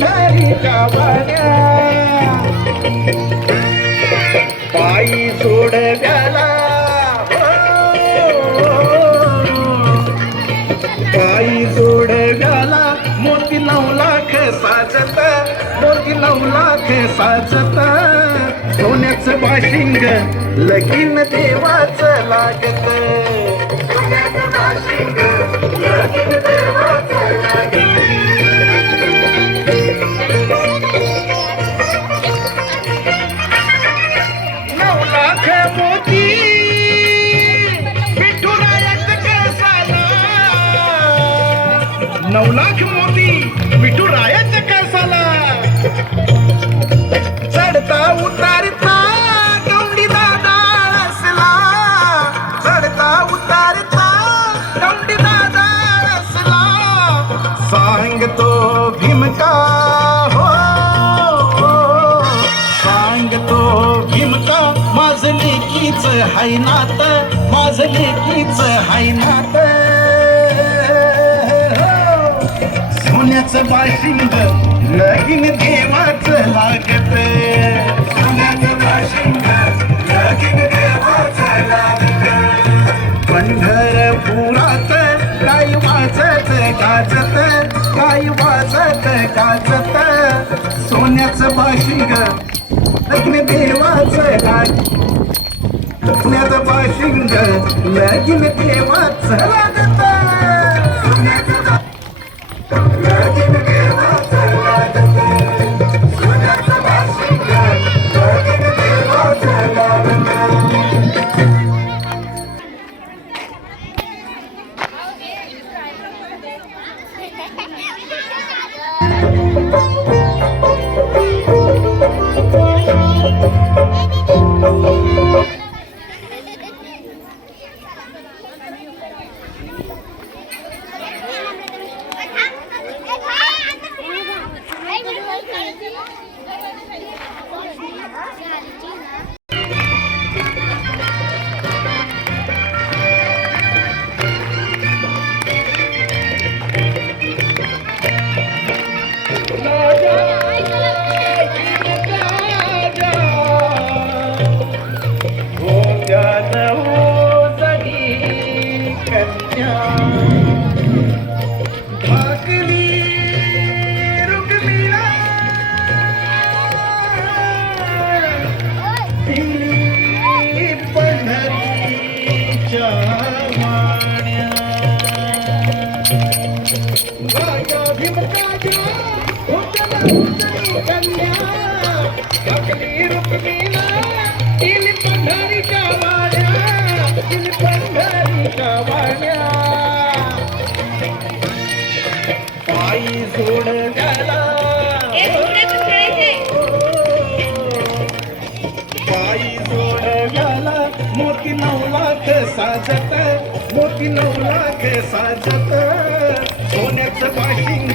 पंढरीच्या वाड्या पायी सोडव्याला पायी सोडव्याला मोती 9 लाख साजत मोती 9 लाख साजत सोन्याचं बाशिंग लगीन देवाचं लागत सोन्याचं बाशिंग लगीन देवाचं लागत 9 लाख मोती विठुरायाच्या केसाला 9 लाख मोती विठुरायाच्या केसाला चढता उतारता गवंडी दादा असला चढता उतारता गवंडी दादा असला सांगतो भीमका हो सांगतो भीमका माझं लेकीच हाय नात माझं लेकीच हाय नात सोन्याचं बाशिंग लगीन देवाचं लागत सोन्याचं बाशिंग लगीन देवाचं लागत पंढरपुरात गाई वाजत गाजत गाई वाजत गाजत सोन्याचं बाशिंग लगीन देवाचं लागत सोन्याचं बाशिंग लगीन देवाचं लागत सोन्याचं लगीन देवाचं लागत सोन्याचं बाशिंग लगीन देवाचं लागत पायी सोडव्याला पायी सोडव्याला मोती 9 लाख साजत मोती 9 लाख साजत